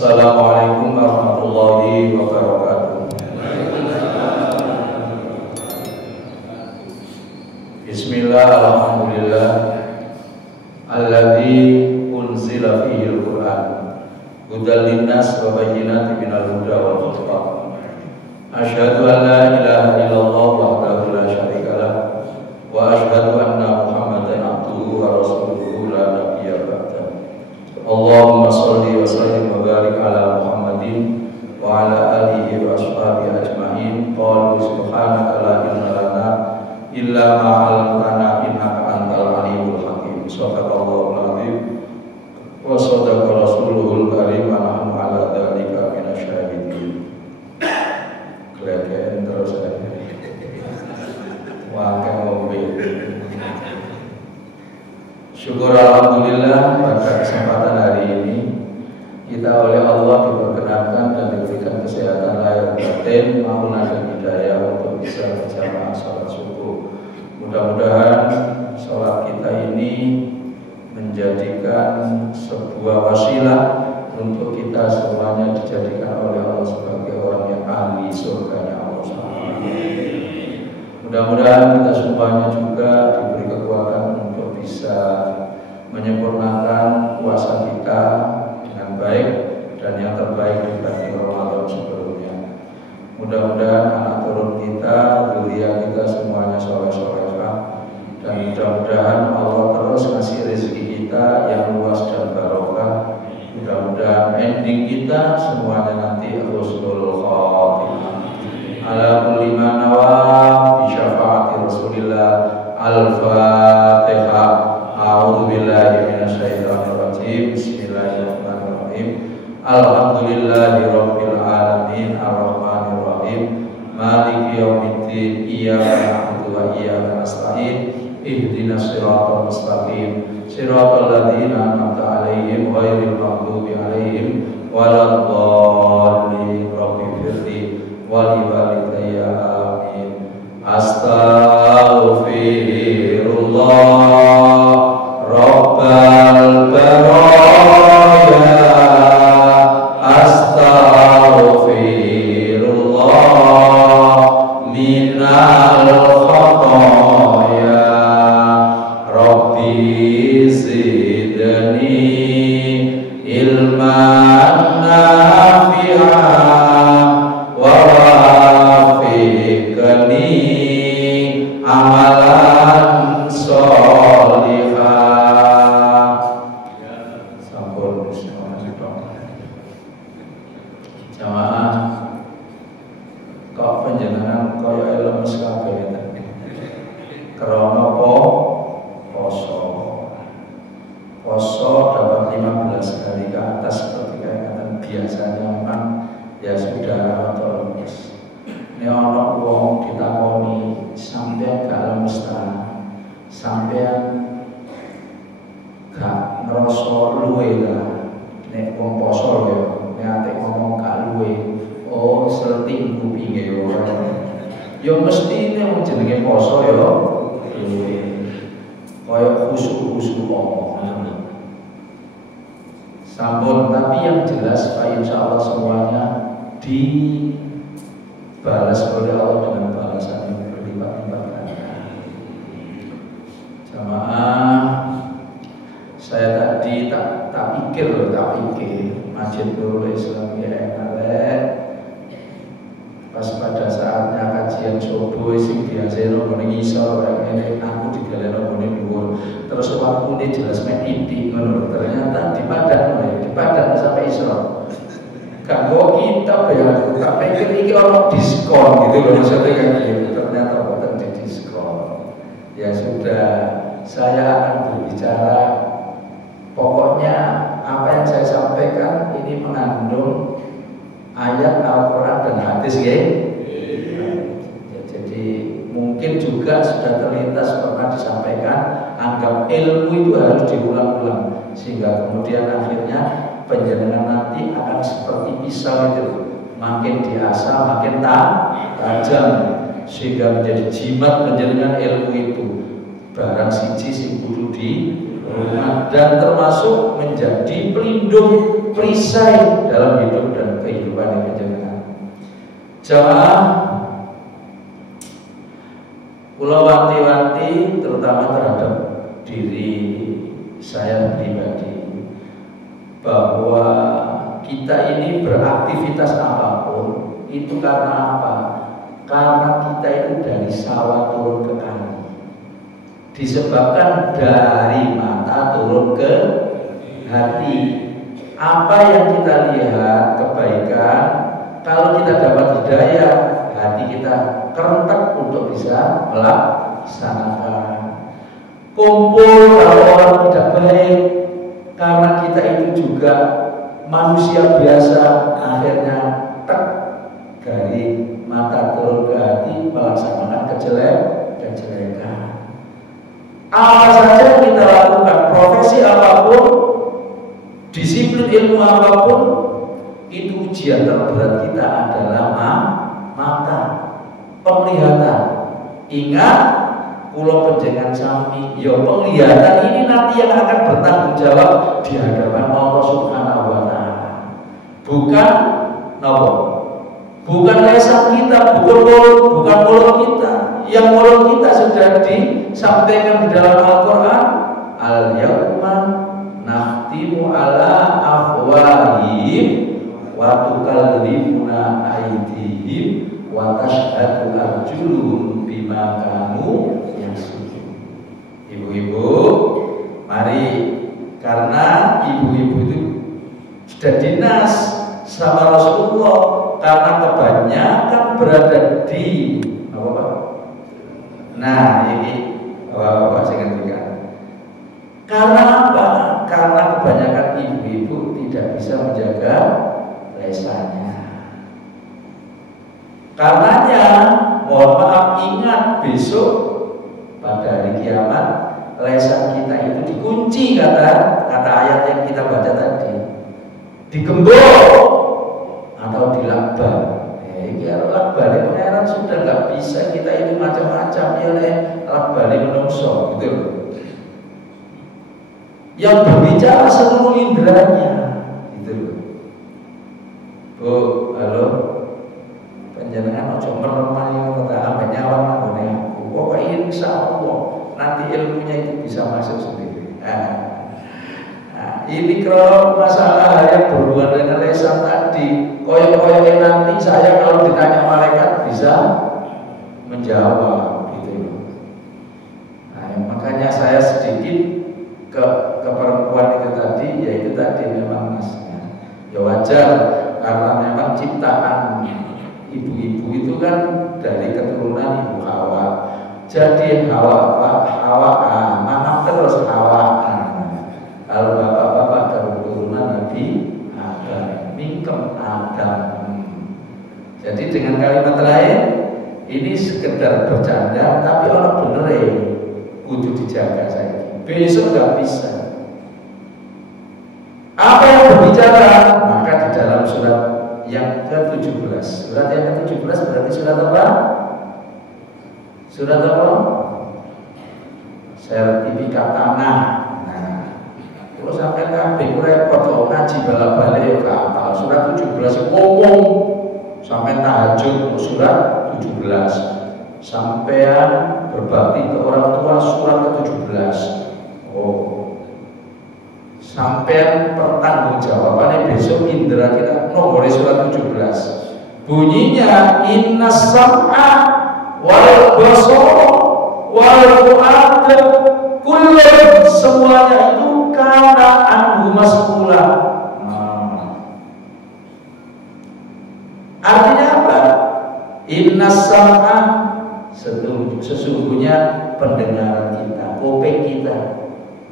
Assalamualaikum warahmatullahi wabarakatuh. Bismillah, alhamdulillah, alladzi unzila fihi al-Qur'an hudal linnas wa bayyinatin minal huda wal furqan. Asyhadu an la ilaha illallah wahdahu la syarika lah wa asyhadu anna Muhammadan abduhu wa rasuluhu la nabiyya ba'da. Allahumma sholli wa sallim wa barik ala Muhammadin wa ala alihi wa ashabihi ajma'in. Qalu subhanaka la ilma lana illa ma 'allamtana innaka antal alimul hakim. Shadaqallahul azim wa shadaqa rasuluhul karim wa nahnu ala dzalika minasyahidin. Kelihatan terus aja. Wakil ngombe. Syukur alhamdulillah pada kesempatan hari ini kita oleh Allah diperkenankan dan diberikan kesehatan lahir batin, maupun ada hidayah untuk bisa berjamaah sholat subuh. Mudah-mudahan sholat kita ini menjadikan sebuah wasilah untuk kita semuanya dijadikan oleh Allah sebagai orang yang ahli surganya Allah SWT. Mudah-mudahan kita semuanya juga diberi kekuatan untuk bisa menyempurnakan puasa kita dengan baik dan yang terbaik dibanding Ramadan sebelumnya. Mudah-mudahan anak turun kita, zuriat kita semuanya soleh-solehah, dan mudah-mudahan Allah terus ngasih rezeki kita yang luas dan barokah. Mudah-mudahan ending kita semuanya nanti husnul khatimah. Ala kulli ma nawa bi syafaati Rasulillah. Al-Fatihah. A'udzu billahi minasyaitonir rajim. Bismillahirrahmanirrahim. Alhamdulillahirabbil alamin arrahmanir rahim maliki yaumiddin iyyaka na'budu wa iyyaka nasta'in ihdinas siratal mustaqim siratal ladzina an'amta 'alaihim ghairil maghdubi 'alaihim waladdallin rabbighfirli wa li walidayya amin. Astaghfirullah rabbal baraya. Astaghfirullah minal khataya. Rabbi zidni ilman nafi'an wa wafiqni amalan sholihah. Sampun jamaah kok panjenengan kaya lemes kabeh krana poso. Poso dapat 15 hari ke atas seperti kata biasanya kan ya sudah atau lemes. Ini ana wong ditakoni sampean gak lemes ta? Sampean gak ngerasa luwe lah. Nek wong poso ya, nek ate ngomong gak luwe. Oh, selting kupinge ora. Ya mestine wong jenenge poso ya luwe. Kaya khusuk-khusuk omong. Sampun, tapi yang jelas Pak insya Allah semuanya dibalas oleh Allah dengan balasan yang berlipat-lipat ganda. Jamaah, saya tadi tak pikir Masjid Nurul Islam ya enak. Pas pada saatnya kajian subuh sing biasane ngene ngisor ngene aku digaleno ngene dhuwur. Terus waktu ini jelas mek inti ngono. Ternyata dipadan sampai isra. Gak kok kita ya, gak pikir iki ono diskon gitu loh maksudnya kayak gitu. Ternyata bukan di diskon. Ya sudah, saya akan berbicara. Pokoknya apa yang saya sampaikan ini mengandung ayat Al-Quran dan hadis ya. Jadi mungkin juga sudah terlintas pernah disampaikan, anggap ilmu itu harus diulang-ulang sehingga kemudian akhirnya penjenengan nanti akan seperti pisau itu, makin diasah makin tajam sehingga menjadi jimat penjenengan ilmu itu. Barang siji sing kudu keturunan, dan termasuk menjadi pelindung perisai dalam hidup dan kehidupan yang jenengan. Jamaah, kula wanti-wanti terutama terhadap diri saya pribadi, bahwa kita ini beraktivitas apapun itu karena apa? Karena kita itu dari sawah turun ke kali, disebabkan dari mata turun ke hati. Apa yang kita lihat kebaikan, kalau kita dapat hidayah, hati kita kerentak untuk bisa melaksanakan. Kumpul kalau orang tidak baik, karena kita itu juga manusia biasa, akhirnya dari mata turun ke hati melaksanakan kejelekan. Apa saja yang kita lakukan, profesi apapun, disiplin ilmu apapun, itu ujian terberat kita adalah mata, penglihatan. Ingat, pulau penjenengan sami, ya penglihatan ini nanti yang akan bertanggung jawab di hadapan Allah Subhanahu wa Ta'ala. Bukan nopo, bukan lesan kita, bukan mulut kita. Yang mulut kita sudah disampaikan di dalam Al-Quran, al-yawma nakhtimu ala afwahihim wa tukallimuna aydihim wa tashhadu arjuluhum bima kanu yaksubun. Ibu-ibu, mari, karena ibu-ibu itu sudah dinas sama Rasulullah, karena kebanyakan berada di apa Pak? Nah ini Bapak saya ngertikan. Karena apa? Karena kebanyakan ibu-ibu tidak bisa menjaga lesannya. Karenanya, mohon maaf, ingat besok pada hari kiamat lesan kita itu dikunci, kata ayat yang kita baca tadi, digembok atau dilakban. Ya lakbane pangeran sudah nggak bisa, kita itu macam-macam ya lakbane menungso gitu. Yang berbicara seluruh inderanya gitu. Bu, halo, panjenengan ojo meremani kata ambek nyawan nggone aku. Pokoke insyaallah nanti ilmunya itu bisa masuk sendiri. Ini kalau masalah yang berhubungan dengan lesan tadi, koyok-koyoknya nanti saya kalau ditanya malaikat bisa menjawab gitu. Nah, makanya saya sedikit ke perempuan itu tadi, yaitu tadi memang masnya. Ya wajar, karena memang ciptaan ibu-ibu itu kan dari keturunan Ibu Hawa. Jadi Hawa maaf terus Hawa. Kalau bapak-bapak dari keturunan Nabi Adam, mingkem Adam. Jadi dengan kalimat lain, ini sekedar bercanda, tapi orang bener kudu dijaga saya. Besok nggak bisa. Apa yang berbicara? Maka di dalam surat yang ke-17, surat yang ke-17 berarti surat apa? Surat apa? Sertifikat tanah. Kalau sampai kabeh repot kok ngaji bala-balik ya kapal. Surat 17 ngomong sampai tahajud surat 17. Sampean berbakti ke orang tua surat ke-17. Oh. Sampean pertanggungjawabannya besok indera kita nomor surat 17. Bunyinya innas sam'a wal basara wal fu'ada kullu, semuanya itu karena anhu mas'ula. Artinya apa? Innas sam'a, sesungguhnya pendengaran kita, kuping kita,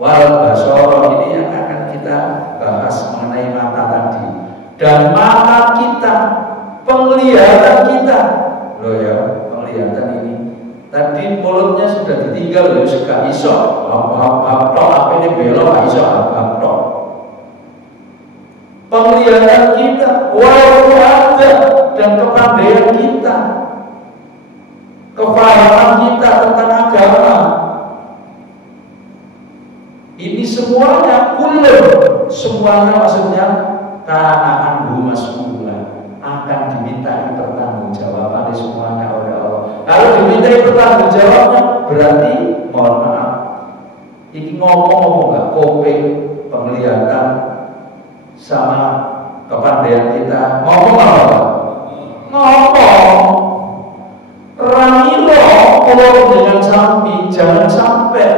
wal basara, ini yang akan kita bahas mengenai mata tadi, dan mata kita, penglihatan kita. Loh ya, penglihatan ini tadi mulutnya sudah ditinggal, ya suka iso apa ini belok iso apa. Penglihatan kita, wal ada, dan kepandaian kita, kefahaman kita tentang agama, ini semuanya semuanya maksudnya karena anhu mas'ula akan dimintai pertanggungjawaban semuanya oleh Allah. Kalau dimintai pertanggungjawabannya berarti mohon maaf, ini ngomong nggak koping penglihatan sama kepandaian kita ngomong apa? Ngomong ramilo kalau dengan sampai jangan sampai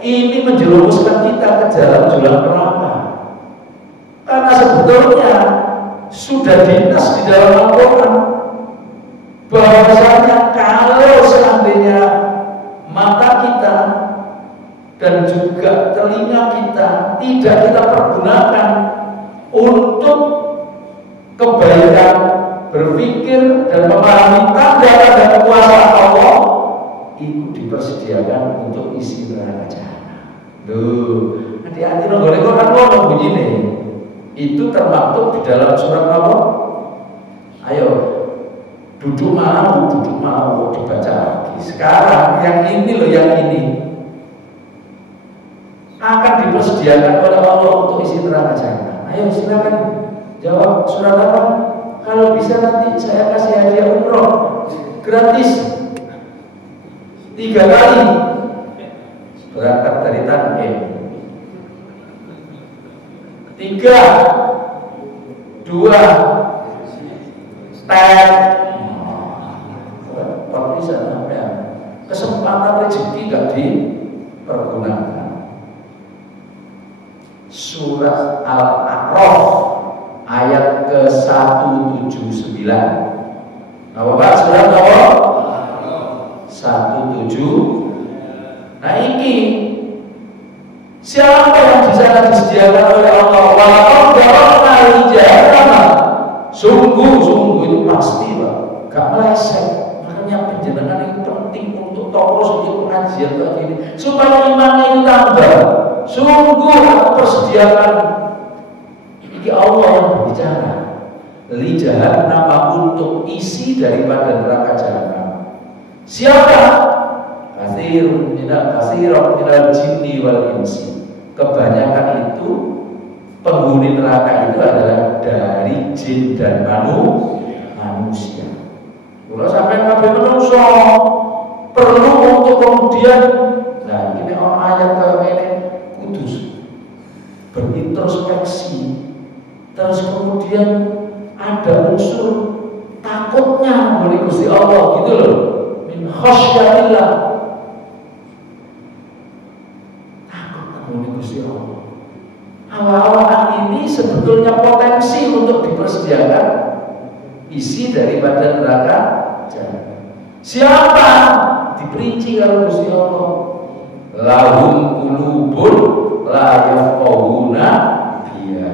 ini menjerumuskan kita ke jalan jurang neraka. Karena sebetulnya sudah dinas di dalam Al-Quran bahwasanya kalau seandainya mata kita dan juga telinga kita tidak kita pergunakan untuk kebaikan berpikir dan memahami tanda-tanda kekuasaan Allah, itu dipersediakan untuk isi neraka jahanam. Duh, hati-hati dong, kan bunyi nih. Itu termaktub di dalam surat apa? Ayo, duduk mau dibaca lagi. Sekarang yang ini loh, yang ini akan dipersediakan oleh Allah untuk isi neraka jahanam. Ayo silakan jawab, surat apa? Kalau bisa nanti saya kasih hadiah umroh gratis 3 kali berangkat dari Tan'im. 3, 2, tet. Kok bisa sampai kesempatan rezeki gak dipergunakan. Surat Al-A'raf ayat ke-179. Apa Pak? Surat apa? 179. Nah ini siapa yang di sana disediakan oleh Allah? Walaupun darahna rijana. Sungguh itu pasti Pak, gak meleset. Makanya penjenengan itu penting untuk terus untuk pengajian kayak gini supaya imannya itu tambah. Sungguh aku persediakan. Ini Allah yang berbicara. Li jahannam untuk isi daripada neraka jahanam. Siapa? Katsirun minal jinni wal insi. Kebanyakan itu penghuni neraka itu adalah dari jin dan manusia. Kalau sampai kabeh manusia perlu untuk kemudian, nah ini orang ayat ini kudus berintrospeksi, terus kemudian ada unsur takutnya oleh Gusti Allah gitu loh, min khasyatillah, takut oleh Gusti Allah. Awal-awal ini sebetulnya potensi untuk dipersediakan isi daripada neraka jahanam. Siapa? Diperinci kalau Gusti Allah. Lahum qulubun la yafqahuna biha.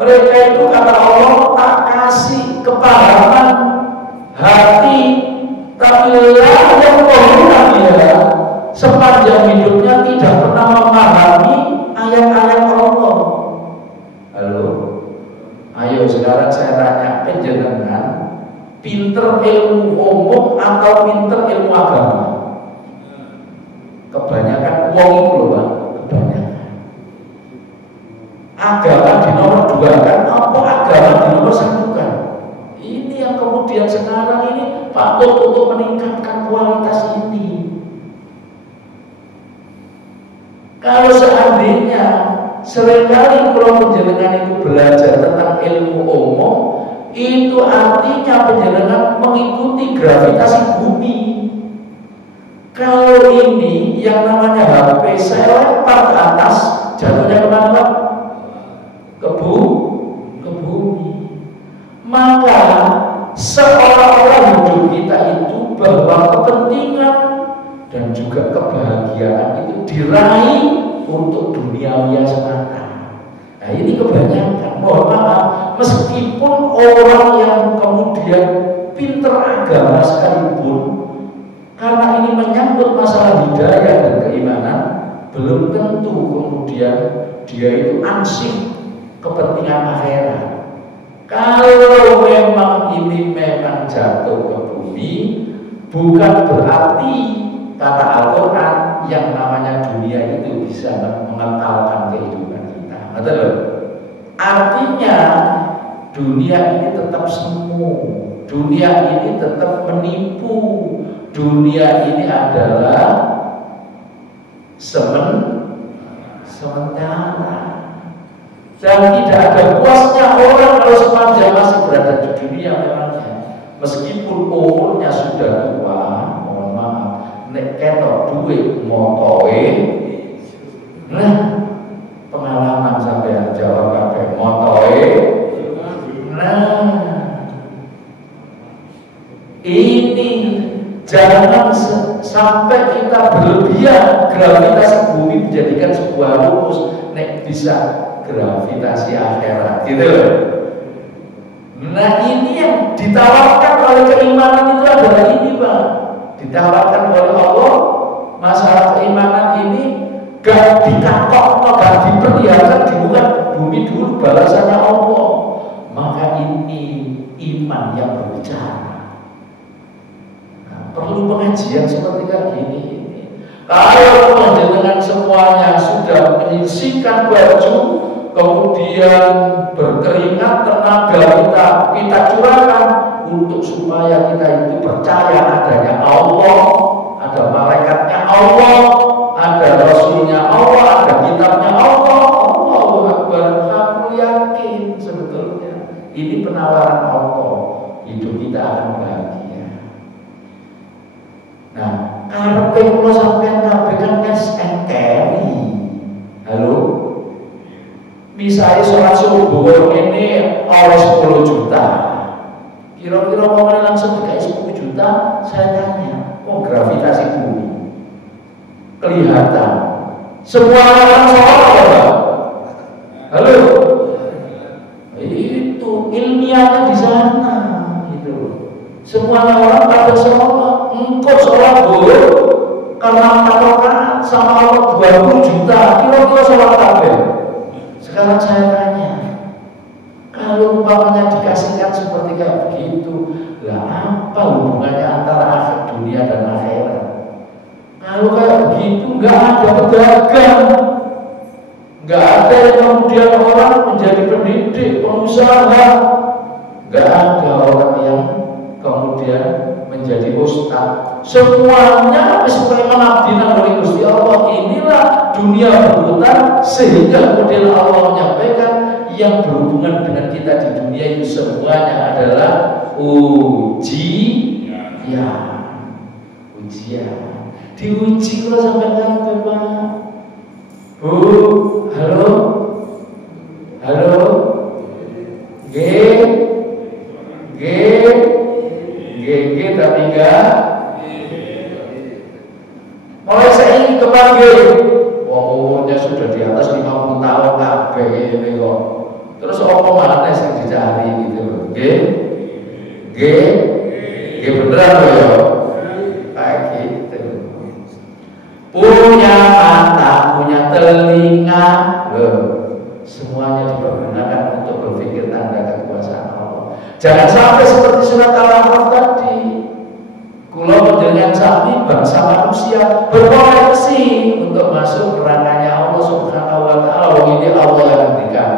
Mereka itu kata Allah tak kasih kepahaman hati, tapi la yafqahuna biha. Sepanjang hidupnya tidak pernah memahami ayat-ayat Allah. Halo, ayo sekarang saya tanya penjenengan, pinter ilmu umum atau pinter ilmu agama? Kebanyakan uang itu loh Pak, kebanyakan. Agama di nomor 2 kan, apa agama di nomor 1 kan? Ini yang kemudian sekarang ini patut untuk meningkatkan kualitas ini. Kalau seandainya seringkali kalau penjenengan itu belajar tentang ilmu umum, itu artinya penjenengan mengikuti gravitasi bumi. Kalau ini yang namanya HP saya lempar ke atas, jatuhnya kemana Pak? Ke bumi. Maka seolah-olah hidup kita itu bahwa kepentingan dan juga kebahagiaan itu diraih untuk duniawi semata. Nah ini kebanyakan, mohon maaf, meskipun orang yang kemudian pinter agama sekalipun, karena ini menyangkut masalah hidayah dan keimanan, belum tentu kemudian dia itu ansih kepentingan akhirat. Kalau memang ini memang jatuh ke bumi, bukan berarti kata Al-Quran yang namanya dunia itu bisa mengentalkan kehidupan kita. Betul? Artinya dunia ini tetap semu, dunia ini tetap menipu, dunia ini adalah sementara. Dan tidak ada puasnya orang kalau sepanjang masih berada di dunia memangnya. Meskipun umurnya sudah tua, mohon maaf, nek ketok duit motoe, nah pengalaman sampai jawab kabeh motoe, nah ini jangan sampai kita berlebihan gravitasi bumi menjadikan sebuah rumus nek bisa gravitasi akhirat gitu. Nah ini yang ditawarkan oleh keimanan itu adalah ini Pak, ditawarkan oleh Allah. Masalah keimanan ini gak dikatok, gak diperlihatkan di muka bumi dulu balasannya Allah. Maka ini iman yang berbicara. Nah, perlu pengajian seperti kayak gini. Kalau dengan semuanya sudah menyisihkan baju, kemudian berkeringat, tenaga kita curahkan untuk supaya kita itu percaya adanya Allah, ada malaikatnya Allah, ada Rasulnya Allah, ada kitabnya Allah. Allahu Akbar. Aku yakin sebetulnya ini penawaran Allah, hidup kita akan bahagia. Nah, karepe kula sampeyan kabeh kan cash and carry. Halo? Misalnya sholat subuh ini oleh 10 juta, kira-kira mau langsung dikasih 10 juta, saya tanya, gravitasi bumi kelihatan semua orang sholat apa? Halo? Itu ilmiahnya di sana gitu. Semua orang pada sholat, engkau sholat dulu karena patokan sama Allah 20 juta, kira-kira sholat kabeh. Sekarang saya tanya, kalau umpamanya dikasihkan seperti kayak begitu, lah apa hubungannya antara akhir dunia dan akhirat? Kalau kayak begitu nggak ada pedagang, nggak ada yang kemudian orang menjadi pendidik, pengusaha, nggak ada orang yang kemudian menjadi ustaz. Semuanya sesuai mengabdikan oleh Gusti Allah. Inilah dunia berputar sehingga kemudian Allah menyampaikan yang berhubungan dengan kita di dunia itu semuanya adalah ujian. Diuji kalau sampai sampai Pak. Halo, G tapi enggak. Mulai saya ingin kepanggil, umurnya sudah di atas 50 tahun kabeh ini kok. Terus apa mana yang dicari gitu loh. G beneran loh ya. Kayak gitu. Punya mata, punya telinga, loh. Semuanya dipergunakan untuk berpikir tanda kekuasaan Allah. Jangan sampai seperti surat Al-A'raf tadi. Kulo dengan sami bangsa manusia berpotensi untuk masuk nerakanya Allah Subhanahu wa taala. Ini Allah yang ngendikan.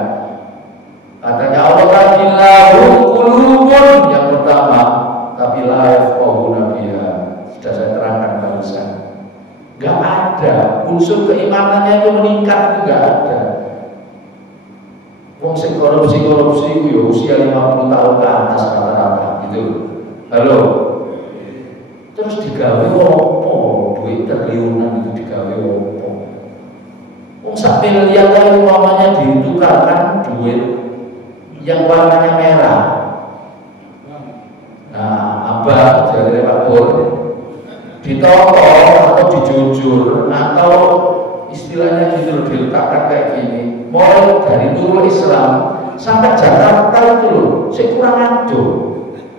Katanya Allah tadi lahum qulubun yang pertama, tapi la yafqahuna biha. Sudah saya terangkan barusan. Enggak ada unsur keimanannya itu meningkat, itu enggak ada. Wong sing korupsi ku ya usia 50 tahun ke atas rata-rata gitu. Halo. Terus digawe opo? Duit triliunan itu digawe opo? Wong sak miliar kali umpamanya ditukarkan duit yang warnanya merah. Nah, abah dari Pak Pur ditotol atau dijujur atau istilahnya gitu diletakkan kayak gini. Mulai dari Nurul Islam sampai Jakarta itu loh, saya kurang aduh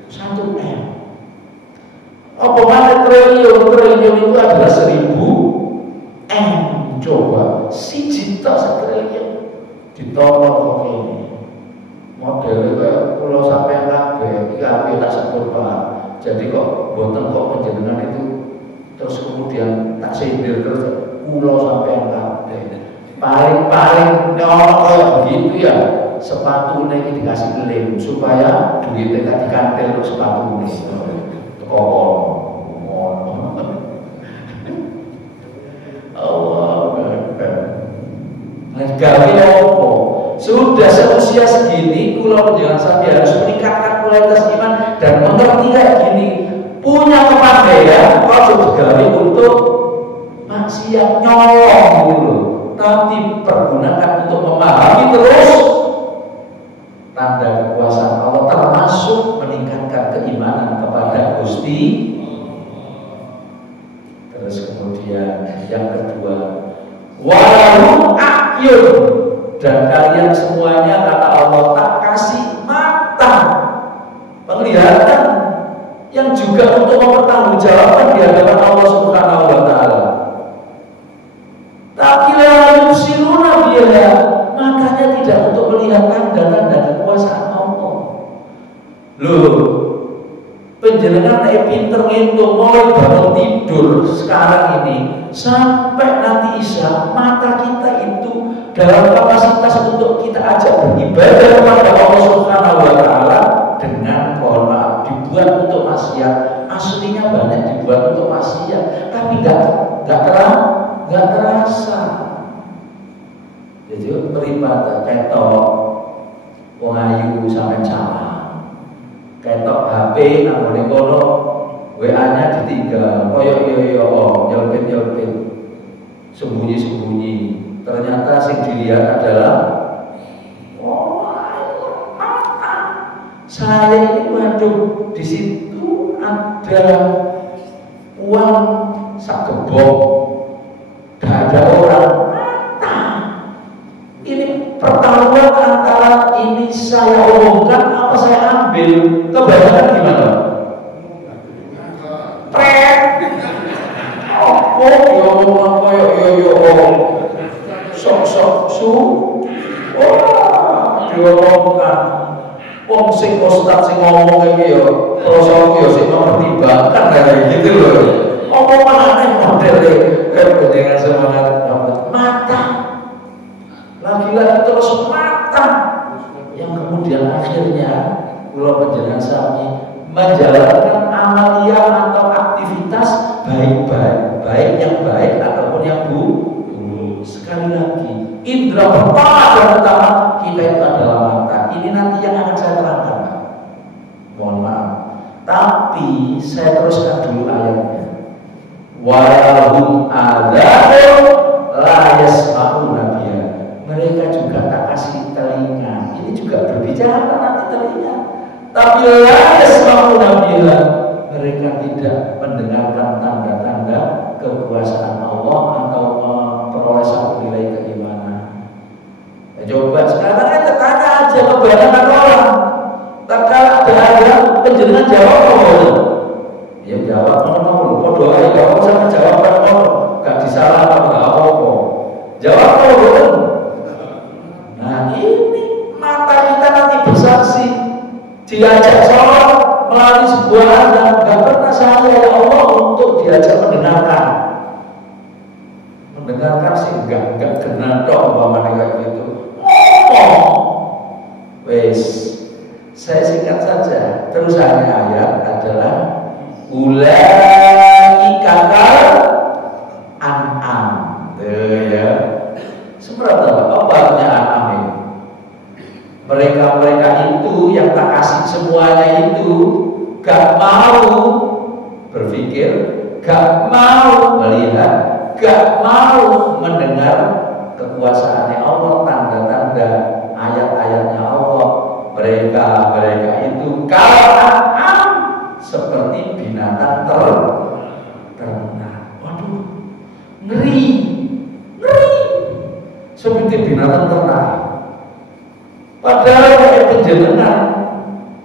1 M. Apa mana triliun itu adalah 1000 M. Coba si juta triliun ditolong kok ini. Modelnya kayak pulau sampai kabeh, iki kabeh tak sebut Pak. Jadi kok boten kok penjenengan itu terus kemudian tak sindir terus pulau sampai kabeh. Paling nyolok begitu ya, sepatu ini dikasih lem supaya duitnya tadi kantil untuk sepatu ini. Allah gawe opo? Sudah seusia segini, kula jangan sampai harus meningkatkan kualitas iman dan mengerti kayak gini. Punya kepandaian, kalau gawe untuk maksiat nyolong dulu, tapi pergunakan untuk memahami terus tanda kekuasaan Allah, termasuk meningkatkan keimanan kepada Gusti. Terus kemudian yang kedua, walahum a'yun, dan kalian semuanya kata Allah tak kasih mata penglihatan yang juga untuk mempertanggungjawabkan di hadapan Allah Subhanahu wa taala. Tapi la yusiruna biha, matanya tidak untuk melihat tanda-tanda kekuasaan Allah. Loh, penjenengan pinter ngitung mulai bangun tidur sekarang ini sampai nanti isya, mata kita itu dalam kapasitas untuk kita ajak beribadah kepada Allah Subhanahu wa taala dengan mohon maaf dibuat untuk maksiat. Aslinya banyak dibuat untuk maksiat, tapi enggak terasa. Jadi peribatan ketok wong ayu sampe calang, ketok HP nanggone kono WA-nya ditinggal, koyo yo nyelpit sembunyi. Ternyata yang dilihat adalah saya ini, waduh, di situ ada uang sak gebok, gak ada orang. Ini pertaruhan antara ini saya omongkan apa saya ambil. Kebanyakan gimana? Pret. Sok su. Wah, diomongkan. Wong sing ustaz sing ngomong iki ya, proso yo sing mempertimbangkan kayak gitu loh. Omongan modele dengan semangat mata. Lagi-lagi terus mata yang kemudian akhirnya kula panjenengan sami menjalankan amalia atau aktivitas baik yang baik ataupun yang buruk. Sekali lagi, indra pertama dan utama kita itu adalah mata. Ini nanti yang akan saya terangkan, mohon maaf. Tapi saya teruskan dulu ayatnya. Walahum adzabun la yasma'una biha. Mereka juga tak kasih telinga. Ini juga berbicara nanti telinga. Tapi la yasma'una biha. Mereka tidak mendengarkan tanda-tanda kekuasaan Allah atau memperoleh satu nilai keimanan. Ya, coba sekarang kita tanya aja kebanyakan orang. Tak kalah ada penjelasan jawab apa? Ya jawab apa? Doa ya kamu sama jawab apa? Gak disalah apa? Jawab apa? Nah ini mata kita nanti bersaksi, diajak sholat melalui sebuah azan, gak pernah saya ya Allah untuk diajak mendengarkan sih enggak kena dok umpamanya kayak gitu. Wes, saya singkat saja. Terusannya ayat adalah ulaika kal an'am. Ya. Seperti apa artinya an'am ini? Mereka itu yang tak kasih semuanya itu gak mau berpikir, gak mau melihat, gak mau mendengar kekuasaannya Allah, tanda-tanda ayat-ayatnya Allah. Mereka itu kalah seperti binatang ternak. Waduh, ngeri, seperti binatang ternak. Padahal kayak penjenengan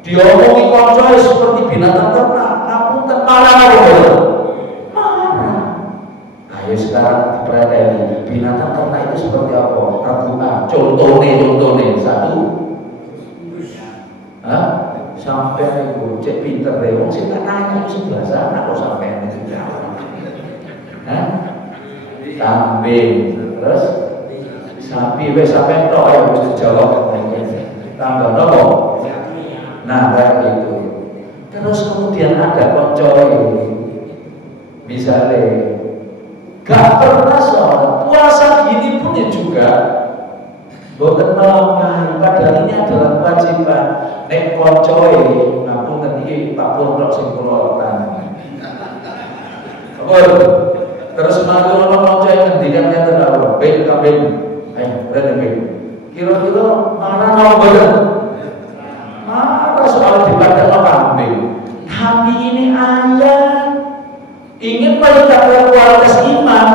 diomongi koncoy seperti binatang ternak, kamu marah. Ayo sekarang dipelajari binatang ternak itu seperti apa? Contohnya satu. Sampai aku cek pinter deh, wong sing tak nanya itu sebelah sana kok sampai ini jawab. Hah? Kambing, terus sapi, sampai tok ya wis dijawab. Tambah nopo? Nah, kayak gitu. Terus kemudian ada koncoy, misalnya gak pernah sholat, puasa gini pun ya juga boten melampaui, padahal ini adalah kewajiban. Nek koncoy, ngapun nanti Pak Purno sing kula tani. Terus malu ono koncoy ngendikan ngeten lho, ben kabeh. Ayo, ben. Kira-kira marah apa boten? Marah soal dipadang kambing. Tapi ini ayat ingin meningkatkan kualitas iman,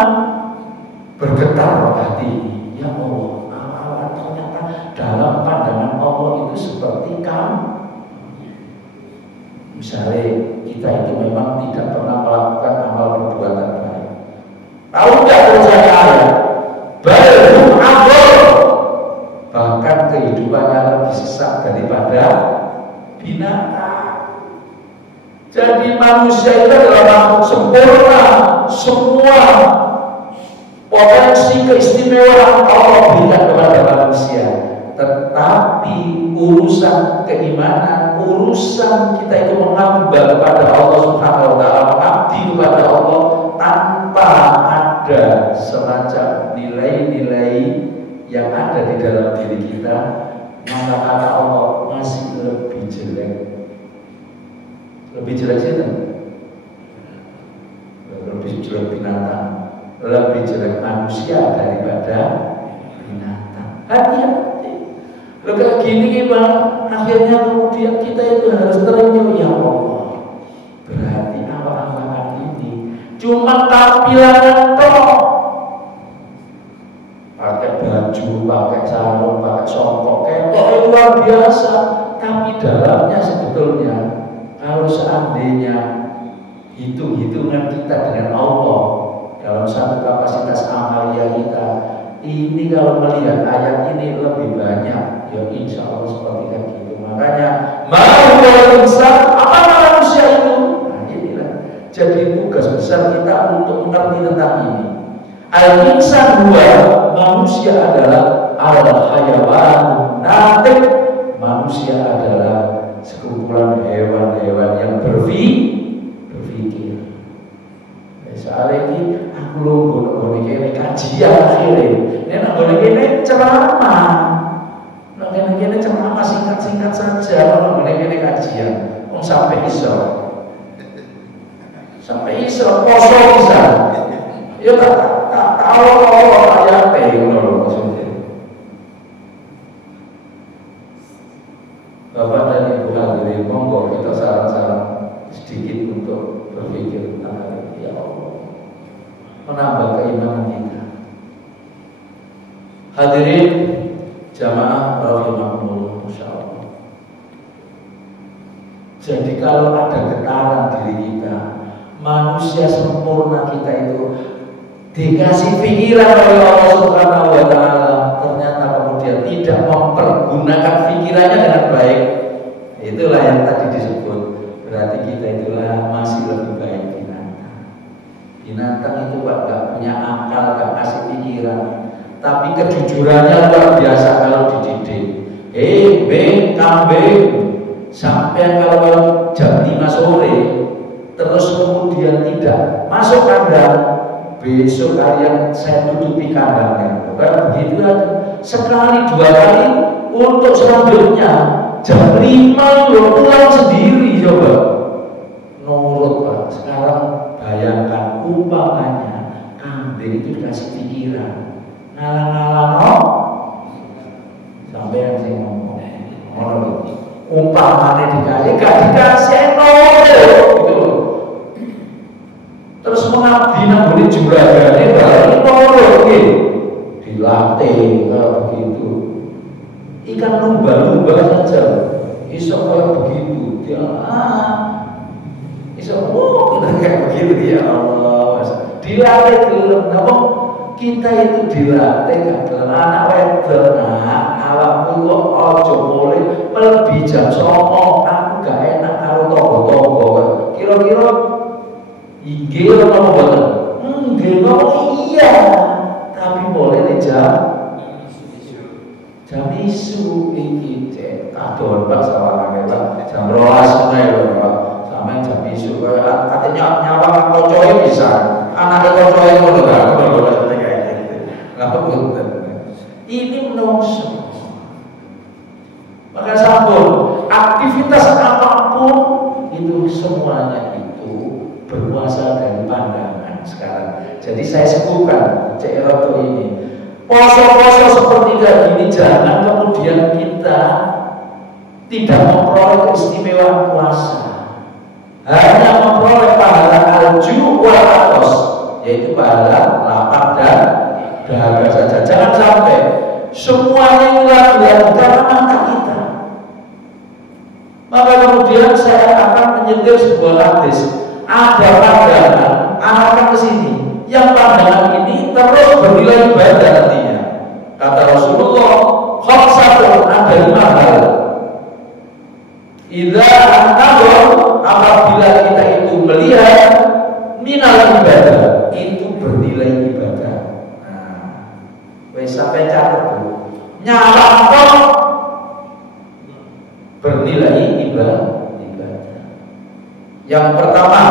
bergetar hati. Ya Allah, ternyata dalam pandangan Allah itu seperti kamu. Misalnya kita itu memang tidak pernah melakukan amal perbuatan baik. Tahu nggak percaya ayat? Baru amal, bahkan kehidupannya lebih sesak daripada binatang. Jadi manusia itu adalah makhluk sempurna, semua potensi keistimewaan Allah berikan kepada manusia. Tetapi urusan keimanan, urusan kita itu mengambang kepada Allah Subhanahu wa taala, mengabdi kepada Allah tanpa ada semacam nilai-nilai yang ada di dalam diri kita, maka kata Allah masih lebih jelek. Lebih jelek siapa? Lebih jelek binatang, lebih jelek manusia daripada binatang. Hati-hati. Lo kayak gini Pak, akhirnya kemudian kita itu harus terenyuh, ya Allah. Berarti awal-awal ini cuma tampilan toh. Pakai baju, pakai sarung, pakai songkok, ketok luar biasa. Tapi dalamnya sebetulnya, kalau seandainya hitung-hitungan kita dengan Allah dalam satu kapasitas amalia kita, ini kalau melihat ayat ini lebih banyak, ya insya Allah seperti itu. Makanya mau insan apa manusia itu? Nah inilah jadi tugas besar kita untuk mengerti tentang ini. Al-insan dua, manusia adalah al-hayawan natik, manusia adalah sekumpulan hewan-hewan yang berpikir. Soal ini aku lupa ini kajian akhirnya. Ini nak boleh ini ceramah. Nak ini ceramah singkat-singkat saja. Nak boleh ini kajian. Sampai Isra poso bisa. Ya tak tahu ayat maksudnya. Bapak dan Ibu hadirin, monggo kita saran-saran sedikit untuk berpikir tentang ya Allah, menambah keimanan kita. Hadirin jamaah rahimakumullah, insyaallah. Jadi kalau ada getaran diri kita, manusia sempurna kita itu dikasih pikiran oleh Allah Subhanahu wa taala, ternyata kemudian tidak mempergunakan pikirannya dengan baik. Itulah yang tadi disebut. Berarti kita itulah masih lebih baik binatang. Binatang itu Pak gak punya akal, gak kasih pikiran, tapi kejujurannya luar biasa kalau dididik. Kambing, sampai kalau jam 5 sore terus kemudian tidak masuk kandang, besok kalian saya tutupi kandangnya. Bukan begitu aja. Sekali dua kali, untuk selanjutnya jam 5 lo pulang sendiri coba. Nurut Pak. Sekarang bayangkan umpamanya kambing itu dikasih pikiran, ngalang-ngalang sampai yang saya ngomong umpamanya dikasih, gak dikasih gitu. Terus mengabdi nang juragane baru nurut gitu, dilatih kayak begitu. Ikan lumba-lumba saja iso kayak begitu dia iso kayak begitu ya Allah. Dilatih gelem napa kita itu dilatih gak gelem anak wedok. Awakku kok aja boleh melebihi jam 09.00. Aku gak enak karo tangga-tangga. Kira-kira inggih apa boten? iya, tapi boleh nih jam isu iki cek kadon Pak sawangange Pak jam 12 meneh Pak sampe jam isu katanya nyawang kocoe bisa anake kocoe ngono kan kalau kayak gitu ngapa punten ini menungso maka sampun aktivitas apapun itu semuanya itu berkuasa dari pandangan sekarang jadi saya sebutkan Cek Roto ini poso-poso seperti gini jangan kemudian kita tidak memperoleh keistimewaan puasa hanya memperoleh pahala alju wal atos yaitu pahala lapar dan dahaga saja jangan sampai semuanya ini lagi-lagi karena mata kita maka kemudian saya akan menyentil sebuah hadis ada pandangan arahkan ke sini yang pandangan ini terus bernilai ibadah nantinya. Kata Rasulullah, khamsatun ada 5 hal. Idza an-nadhar apabila kita itu melihat minal ibadah itu bernilai ibadah. Nah, wis sampai catat Bu. Nyalahkan bernilai ibadah. Yang pertama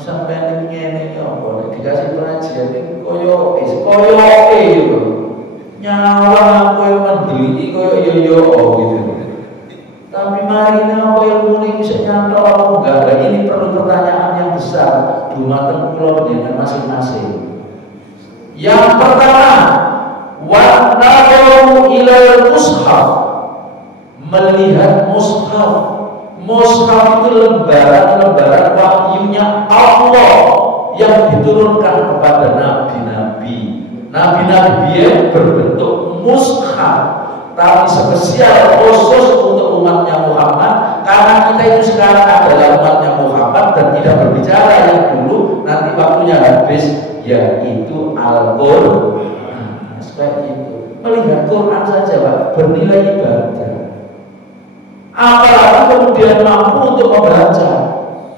sampai ngene iki apa dikasih pengajian iki koyo gitu. Nyawa kowe mendeli koyo yo gitu. Tapi mari napa ilmu ini bisa nyantol apa enggak? Ini perlu pertanyaan yang besar dumateng kula panjenengan masing-masing. Yang pertama, wa nadharu ilal mushaf. Melihat mushaf. Mushaf itu lembaran-lembaran wahyunya Allah yang diturunkan kepada nabi-nabi. Nabi-nabi yang berbentuk mushaf, tapi spesial khusus untuk umatnya Muhammad karena kita itu sekarang adalah umatnya Muhammad dan tidak berbicara yang dulu nanti waktunya habis yaitu Al-Qur'an. Seperti itu. Melihat Quran saja Pak bernilai ibadah. Apalagi kemudian mampu untuk membaca,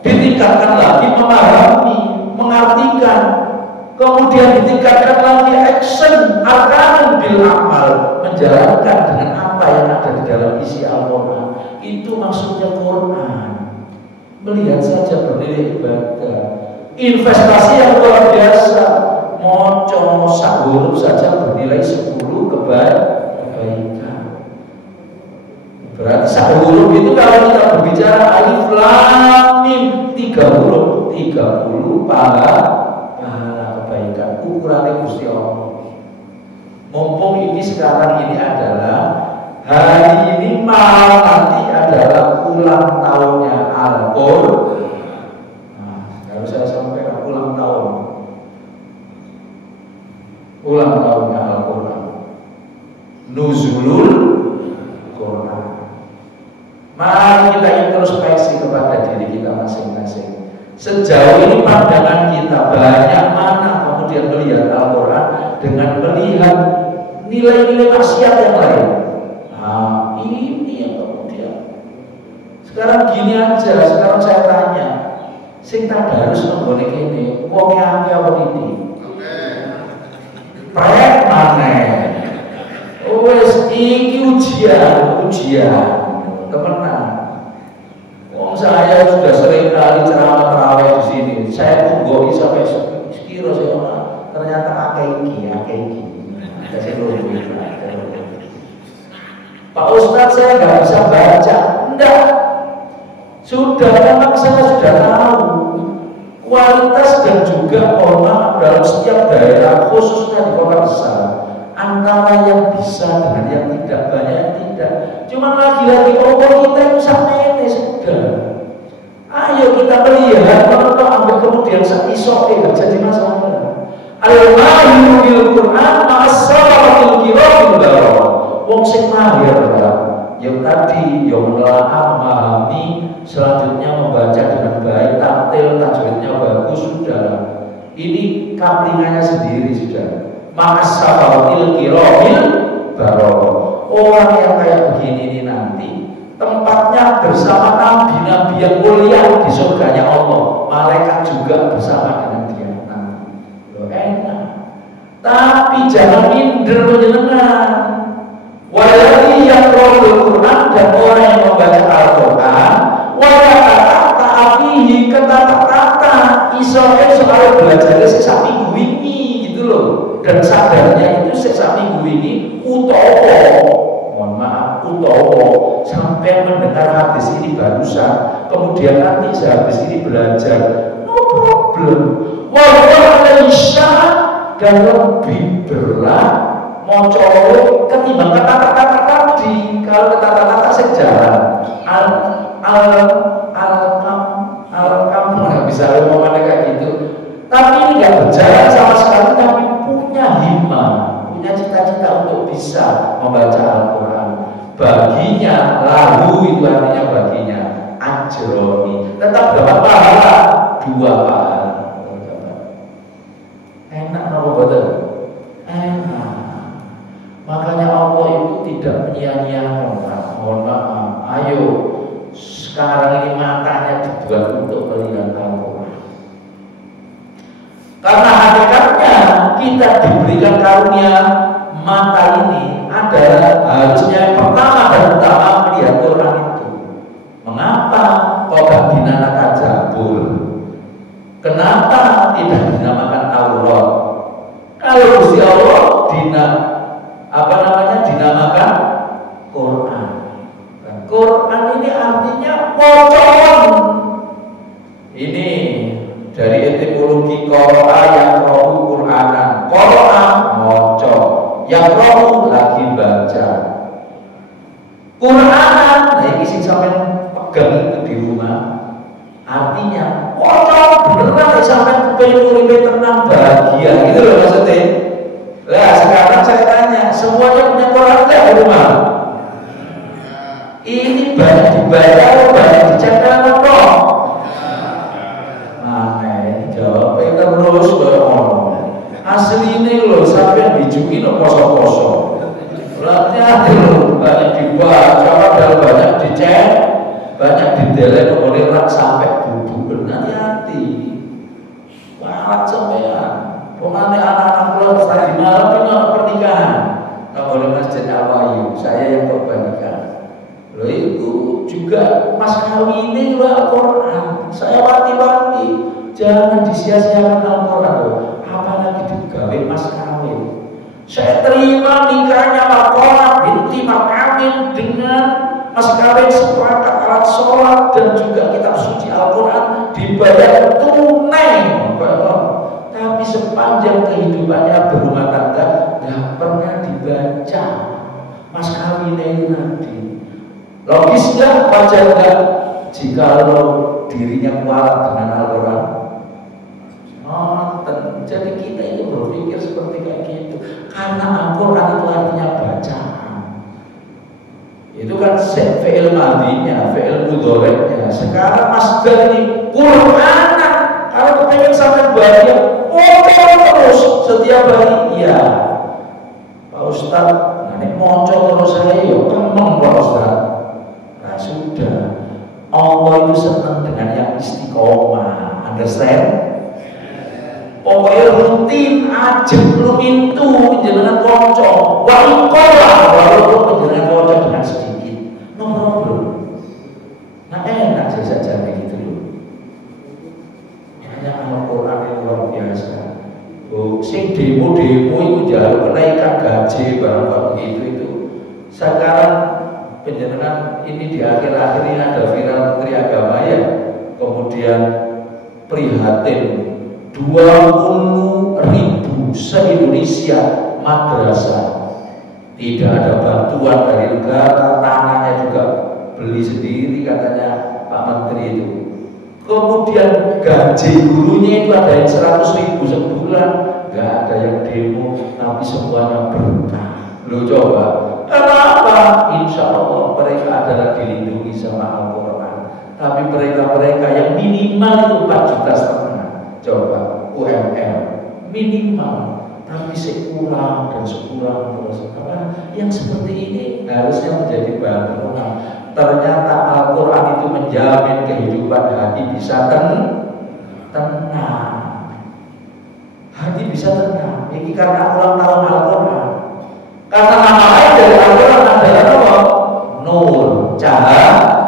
ditingkatkan lagi memahami, mengartikan, kemudian ditingkatkan lagi action, arkanun bil amal, menjalankan dengan apa yang ada di dalam isi Al-Quran. Itu maksudnya Quran. Melihat saja bernilai ibadah. Investasi yang luar biasa. Moco sak huruf saja bernilai 10 kebaikan. Berarti satu huruf itu kalau kita berbicara alif lam mim 3 huruf 30 pahala kebaikan ukurannya Gusti Allah. Mumpung ini sekarang ini adalah hari ini malam nanti adalah ulang tahunnya Al-Qur'an. Nah, kalau saya sampaikan ulang tahunnya Al-Qur'an. Nuzulul Quran. Mari kita introspeksi kepada diri kita masing-masing. Sejauh ini pandangan kita banyak mana kemudian melihat Al-Quran dengan melihat nilai-nilai maksiat yang lain. Nah, ini yang kemudian. Sekarang gini aja, sekarang saya tanya, sing tadarus nenggone kene, wong akeh apa iki? Prek maneh. Wes iki ujian. Temenan. Wong saya sudah sering kali ceramah terawih di sini. Saya tunggu sampai sekira saya ternyata akeh iki. Saya belum bisa. Pak Ustadz saya nggak bisa baca. Enggak. Sudah memang saya sudah tahu kualitas dan juga hormat dalam setiap daerah khususnya di kota besar. Antara yang bisa dengan yang tidak banyak yang tidak. Cuma lagi-lagi Allah kita itu sampai ini sudah. Ayo kita melihat menonton ambil kemudian isok jadi masalah. Al-Mahiru bil Quran ma'as-salawatil kiramil barah. Wong sing mahir ya. Yang tadi yang menelaah memahami selanjutnya membaca dengan baik, taktil, tajwidnya bagus sudah. Ini kaplingannya sendiri sudah. Ma'as-salawatil kiramil barah. Orang yang kayak begini ini nanti tempatnya bersama nabi-nabi yang mulia di surganya Allah. Malaikat juga bersama dengan dia. Loh, enak. Tapi jangan minder menyenangkan. Walladzi yaqra'ul Qur'an, dan orang yang membaca Al-Qur'an, wa yata'atta fihi, kata-kata iso-iso kalau belajar sesuk minggu ini gitu loh. Dan sadarnya itu sesuk minggu ini utawa, mohon maaf, utawa sampai mendengar hadis ini barusan, kemudian nanti sehabis ini belajar, no problem. Wallahu dan lebih berat mocowe ketimbang kata-kata tadi. Kalau kata-kata sejarah kamu nggak bisa ngomong kayak gitu. Tapi ini nggak berjalan sama sekali, tapi punya himmah, punya cita-cita untuk bisa membaca Al-Quran. Baginya lahu, itu artinya baginya ajroni, tetap dapat pahala 2 pahala. Enak apa betul? Enak. Makanya Allah itu tidak menyia-nyiakan. Mohon maaf. Ayo, sekarang ini matanya dibuat untuk melihat Al-Quran. Karena hakikatnya kita diberikan karunia mata ini adalah harusnya yang pertama dan utama melihat Quran itu. Mengapa kok dinamakan Jabur? Kenapa tidak dinamakan Taurat? Kalau Gusti Allah dinamakan Quran. Dan Quran ini artinya pocong. Ini dari etimologi qara'a yaqra'u Qur'anan. Qara'a moco, yaqra'u lagi baca. Qur'anan, nah ini sing sampean pegang itu di rumah. Artinya pocong beneran sampean pengen uripe tenang bahagia gitu loh maksudnya. Lah sekarang saya tanya, semuanya punya Quran enggak di rumah? Ini banyak dibaca atau banyak dicetak apa? Aneh, jawabnya terus loh. Asli ini loh, sampai dijuki loh poso-poso. Latihan loh, banyak dibaca, padahal banyak dicek, banyak didelek oleh rak sampai bubuk. Hati-hati, walat sampean. Pemane anak-anak pulang tadi malam ini anak pernikahan. Nggak boleh masjid Al-Wahyu, saya yang korbankan. Loh itu juga mas kawin ini Al-Quran. Saya wanti-wanti, jangan disia-siakan Al-Quran loh. Apalagi digawe mas kawin. Saya terima nikahnya Al-Quran binti Makamin dengan mas kawin seperangkat alat sholat dan juga kitab suci Al-Quran dibayar tunai. Tapi sepanjang kehidupannya berumah tangga nggak pernah dibaca mas kawin ini nanti. Logis nggak, wajar nggak jika dirinya kuat dengan Al-Quran? Jadi kita itu berpikir seperti kayak gitu karena Al-Quran itu artinya bacaan. Itu kan fi'il madinya, fi'il mudhari'nya. Sekarang masdar ini Qur'anan. Kalau kepengen sampai bahagia, terus setiap hari. Iya, Pak Ustadz, ini moncol terus saya, yuk kemeng Pak Ustadz. Nah sudah, Allah itu senang dengan yang istiqomah, understand? Pokoknya rutin aja, belum itu menjalankan moncol. Wa'ikolah, walaupun menjalankan moncol dengan sedikit, no problem. Nah enak saja begitu loh. Al-Quran yang luar biasa. Sing demo-demo itu jalur kenaikan gaji barang begitu itu. Sekarang penjenengan ini di akhir-akhir ini ada viral Menteri Agama ya, kemudian prihatin 20.000 se-Indonesia madrasah tidak ada bantuan dari negara, tanahnya juga beli sendiri katanya Pak Menteri itu. Kemudian gaji gurunya itu ada yang 100.000 sebulan, nggak ada yang demo, tapi semuanya berkah. Lo coba, kenapa? Insya Allah mereka adalah dilindungi sama Al-Quran. Tapi mereka-mereka yang minimal itu 4,5 juta. Coba UMR minimal, tapi sekurang dan sekurang terus. Karena yang seperti ini harusnya menjadi bahan renungan. Ternyata Al-Quran itu menjamin kehidupan hati bisa tenang. Hati bisa tenang. Ini karena ulang tahun Al-Quran. Karena nama lain dari Al-Quran adalah apa? Nur, cahaya.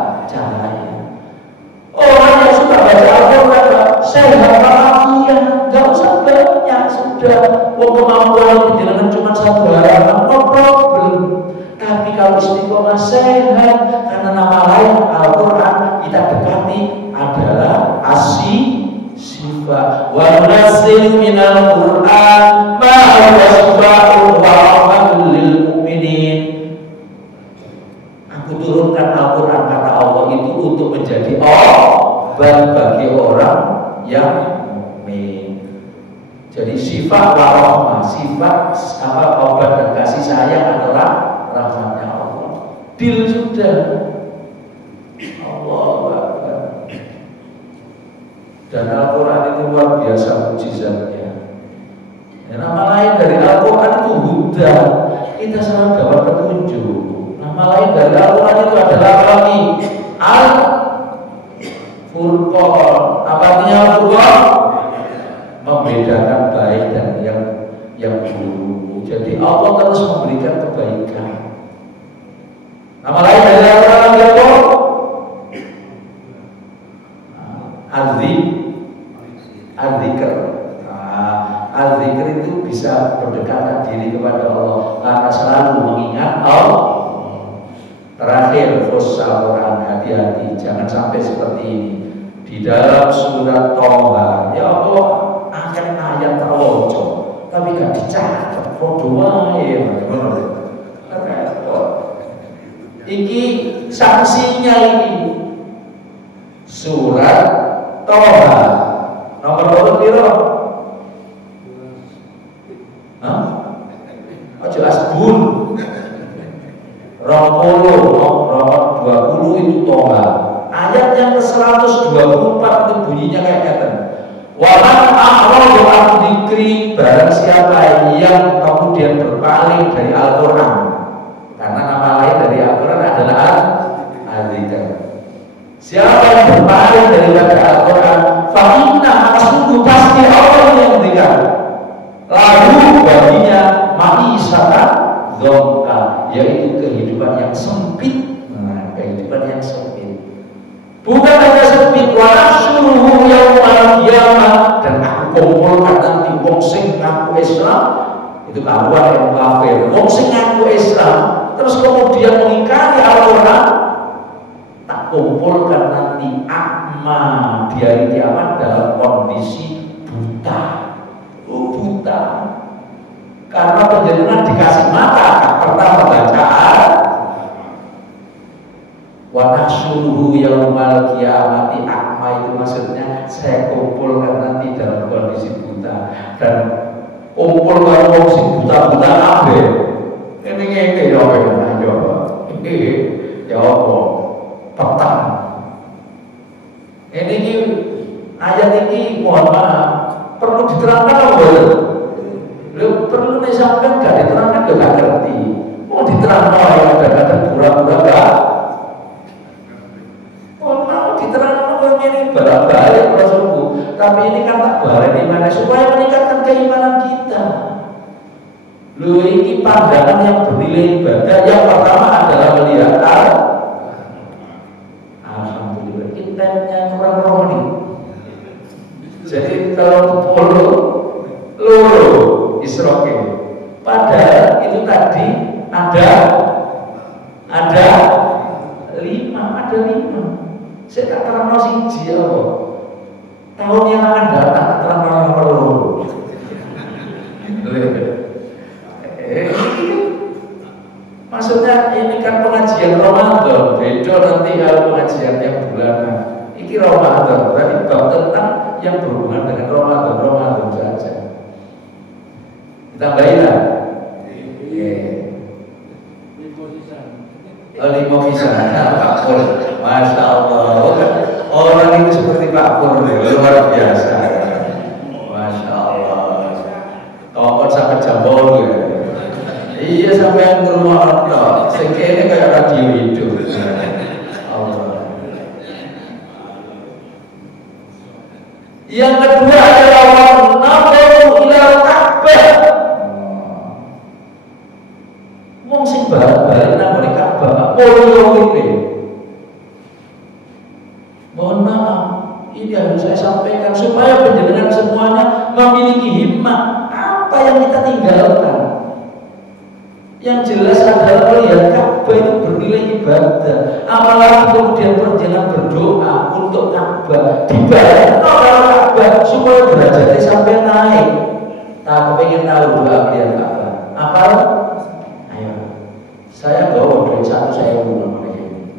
Orang yang suka baca Al-Quran sehat bahagia, nggak usah banyak, sudah. Kemampuan penjelasan cuma 1 halaman, no problem. Tapi kalau istiqomah sehat, karena nama lain Al-Quran kita dekati adalah sifat. Wa nunazzilu minal Qur'an ma huwa shifaa'un wa rahmatun lil mu'minin. Aku turunkan Al-Quran kata Allah itu untuk menjadi obat bagi orang yang mukmin. Jadi sifat warahmah, sifat obat dan kasih sayang adalah rahmatnya Allah. Deal sudah. Allah Akbar. Dan Al-Quran itu luar biasa mukjizatnya. Nama lain dari Al-Quran itu huda. Kita selalu dapat petunjuk. Nama lain dari Al-Quran itu adalah lagi Al-Furqan. Apa artinya Al-Furqan? Membedakan baik dan yang buruk. Jadi Allah terus memberikan kebaikan. Nama lain dari Al-Quran apa? Az-Zikr. Az-Zikr itu bisa berdekatan diri kepada Allah karena selalu mengingat Allah. Terakhir, terus Al-Quran, hati-hati, jangan sampai seperti ini. Di dalam surat Toha, ya Allah, akan ayat terlojo, tapi gak dicatat. Doa iki sanksinya ini surat Toha nomor berapa kira? Ojo asbun 20 itu Toha. Ayat yang ke-124 itu bunyinya kayak kata waman a'radu an dzikri, barang siapa yang kemudian berpaling dari Al-Quran, karena nama lain dari Al-Quran adalah Az-Zikr. Siapa yang berpaling daripada Al-Quran, fa inna asluhu, pasti Allah yang memberikan lalu baginya ma'isatan dzonka, yaitu kehidupan yang sempit. Nah, kehidupan yang sempit. Bukan hanya sempit, wa nahsyuruhu yaumal qiyamah, dan aku kumpulkan nanti wong sing ngaku Islam itu kawan yang kafir, wong sing ngaku Islam terus kemudian mengingkari Al-Quran, tak kumpulkan nanti akma di hari kiamat dalam kondisi buta. Buta karena penjelasan dikasih mata pertama bacaan. Wa nahsyuruhu yaumal qiyamati, akma itu maksudnya saya kumpulkan nanti dalam kondisi buta, dan kumpul kalau si buta-buta kabeh. Ini ngene ya ya apa? Petang. Ini ayat ini mohon maaf perlu diterangkan apa? Lu perlu disampaikan gak diterangkan gak ngerti. Mau diterangkan ya kadang-kadang pura-pura gak. Ini balik Rasulullah, tapi ini kan tak balik di mana supaya meningkatkan keimanan kita. Lu ini pandangan yang bernilai ibadah. Yang pertama adalah melihat alhamdulillah intentnya kurang rohani. Jadi kalau loro isroke, padahal itu tadi ada 5. Saya tak terang siji ya kok. Tahun yang akan datang terang yang perlu. Maksudnya ini kan pengajian Ramadan, beda nanti kalau pengajian yang bulanan. Ini Ramadan, berarti bab tentang yang berhubungan dengan Ramadan saja. Ditambahin lah. Lima kisah, Pak Pur, Masya Allah. Orang itu seperti Pak Pur, luar biasa. Masya Allah. Tokon sampai jambol ya. Iya sampai yang rumah orang, sekiranya kayak radio hidup. Yang kedua adalah nazaru ila Ka'bah. Wong sing balik nang ngene Ka'bah, mulya iki. Mohon maaf, ini harus saya sampaikan supaya penjenengan semuanya memiliki hikmah apa yang kita tinggalkan. Yang jelas adalah melihat Ka'bah itu bernilai ibadah. Apalagi kemudian perjalanan berdoa untuk Ka'bah, dibayar oleh Ka'bah supaya derajatnya sampai naik. Tak pengen tahu doa melihat Ka'bah. Apa? Ayo, saya bawa duit 1.000 nomor ini.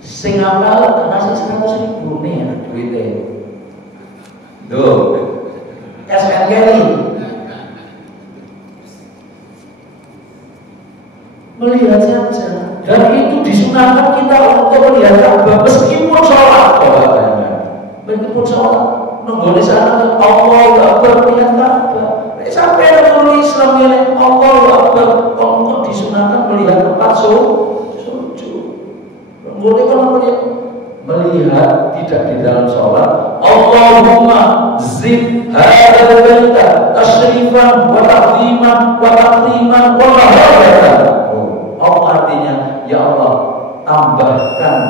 Sing apal ngasih 100.000 nih duitnya. Duh, SNKI. Melihat saja, dan itu disunahkan kita untuk melihat Ka'bah meskipun sholat, meskipun sholat nunggu di sana Allahu Akbar melihat Ka'bah. Sampai orang Islam ini Allahu Akbar, Allah disunahkan melihat tempat sujud. Boleh kan melihat tidak di dalam sholat. Allahumma zid hadzal baita tashrifan wa ta'ziman wa takriman wa mahabbatan. Allah artinya, ya Allah, tambahkan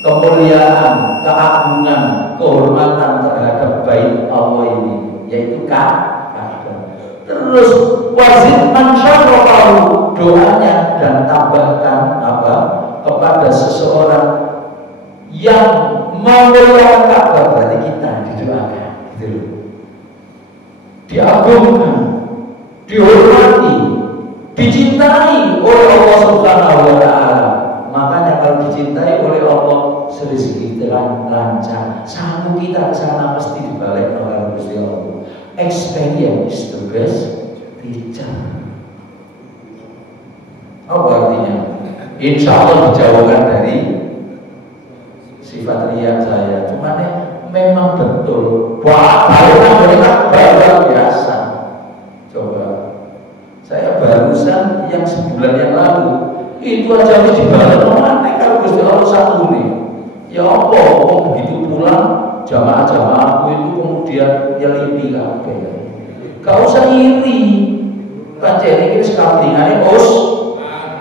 kemuliaan, keagungan, kehormatan terhadap bait Allah ini, yaitu Ka'bah. Terus wazid man syarrafahu, doanya dan tambahkan apa? Kepada seseorang yang memuliakan Ka'bah, berarti kita didoakan, gitu. Diagungkan, dihormati, dicintai oleh Allah Subhanahu wa Ta'ala. Makanya kalau dicintai oleh Allah, rezeki kita lancar. Sanggup kita ke sana mesti dibalik oleh Gusti Allah. Experience is the best teacher. Apa artinya? Insya Allah dijauhkan dari sifat riya saya. Cuman memang betul. Wah, mereka luar biasa. Coba. Saya barusan yang sebulan yang lalu itu aja harus dibayar mana kalau Gusti Allah satu nih. Ya Allah, kok begitu pulang jamaah-jamaahku itu kemudian nyelipi kabeh. Gak usah iri. Pancen iki sekabingane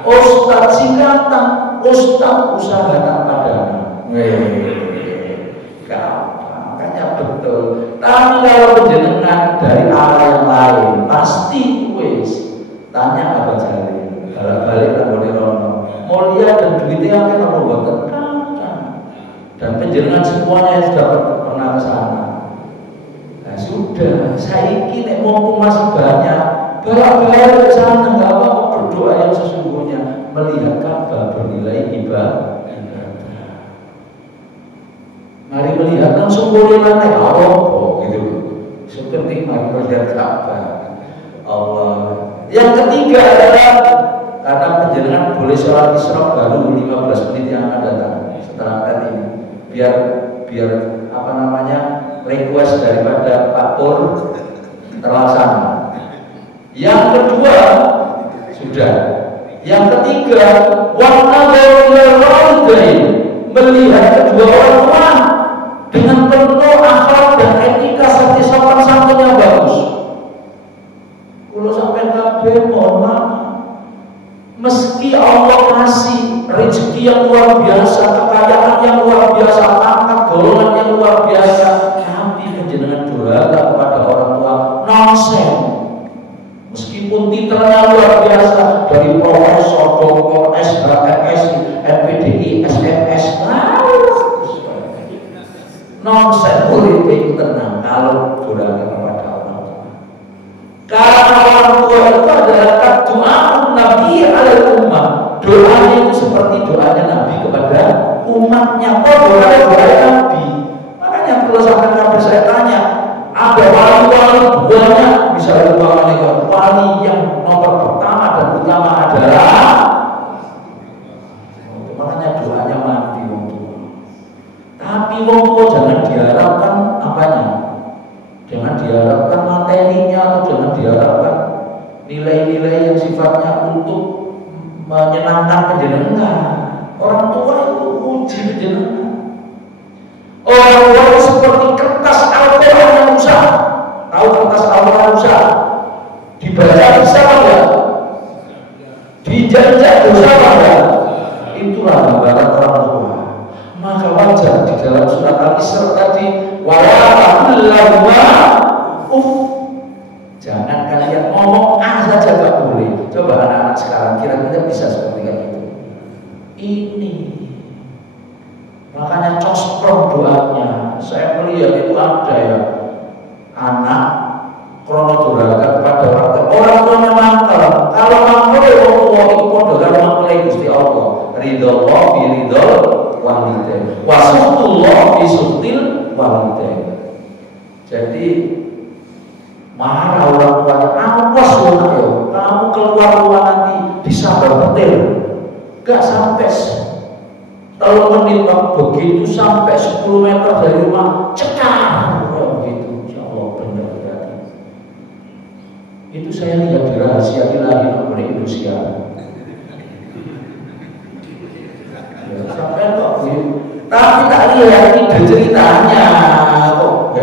Ustaz singkatan, Ustaz usaha tanpa dana. Makanya betul. Tapi kalau penjenengan dari arah yang lain, pasti wis tanya apa jari. Balik tak boleh rono. Mulia dan duitnya akan apa buat dan penjenengan semuanya yang sudah pernah ke sana. Nah sudah, saya ini mumpung masih banyak, balik ke sana nggak apa-apa, berdoa yang sesungguhnya, melihat Ka'bah bernilai ibadah. Mari melihat langsung boleh nanti Allah gitu. Seperti mari melihat Ka'bah Allah. Yang ketiga adalah karena penjenengan boleh sholat isyraq baru 15 menit yang akan datang setelah angkat ini. Biar apa namanya request daripada Pak Pur terlaksana. Yang kedua sudah. Yang ketiga melihat kedua orang tua dengan penuh akhlak dan etika serta sopan santun yang bagus. Kalau sampai kabeh mohon maaf, meski Allah kasih rezeki yang luar biasa, kekayaan yang luar biasa, pangkat golongan yang luar biasa, tapi penjenengan durhaka kepada orang tua nonsen. Meskipun titelnya luar biasa, dari profesor, doktor, SHS, MPDI, SMS, nonsen. Politik tenang kalau durhaka kepada orang tua. Karena orang tua itu adalah doa Nabi alaihi umat. Doanya itu seperti doanya Nabi kepada umatnya. Kok doanya Nabi? Makanya perlu sampai saya tanya, ada wali-wali banyak, misalnya wali yang nomor pertama dan utama adalah, makanya doanya mati wong tua. Tapi wong tua jangan diharapkan apanya, jangan diharapkan materinya atau jangan diharapkan nilai-nilai yang sifatnya untuk menyenangkan penjenengan. Orang tua itu uji penjenengan. Orang tua rusak, tahu kertas Al-Quran rusak, dibaca bisa enggak? Dijajah dosa enggak? Itulah gambaran orang tua. Maka wajar di dalam surat Al-Isra tadi, wala taqullahuma uff. Jangan kalian ngomong saja gak boleh. Coba anak-anak sekarang kira-kira bisa seperti itu. Ini makanya cosprom doanya. Saya melihat itu ada ya, anak kronodurakan kepada orang tuanya mangkel. Kalau mangkel ya orang tua itu pondokan mangkel Gusti Allah. Ridho fi ridho walidain, wasutullah fi sutil walidain. Jadi marah orang tuanya, awas loh, kamu keluar rumah nanti disambar petir. Gak sampai 3 menit, begitu sampai 10 meter dari rumah cekar begitu. Ya Allah, benar berarti itu saya lihat di Rahasia Ilahi nomor Indonesia ya, sampai kok gitu. Tapi tak lihat ide ceritanya kok.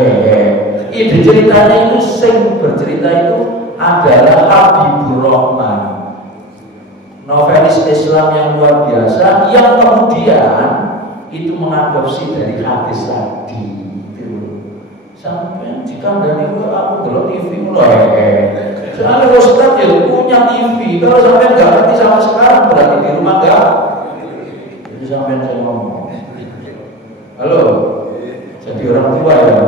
Ide ceritanya itu sing bercerita itu adalah Habibur Rahman, novelis Islam yang luar biasa, yang kemudian itu mengadopsi dari hadis tadi. Sampai jika dari aku belum TV soalnya Ustaz ya punya TV, kalau sampai nggak ngerti sama sekarang berarti di rumah nggak. Itu sampai saya ngomong, halo, jadi orang tua ya,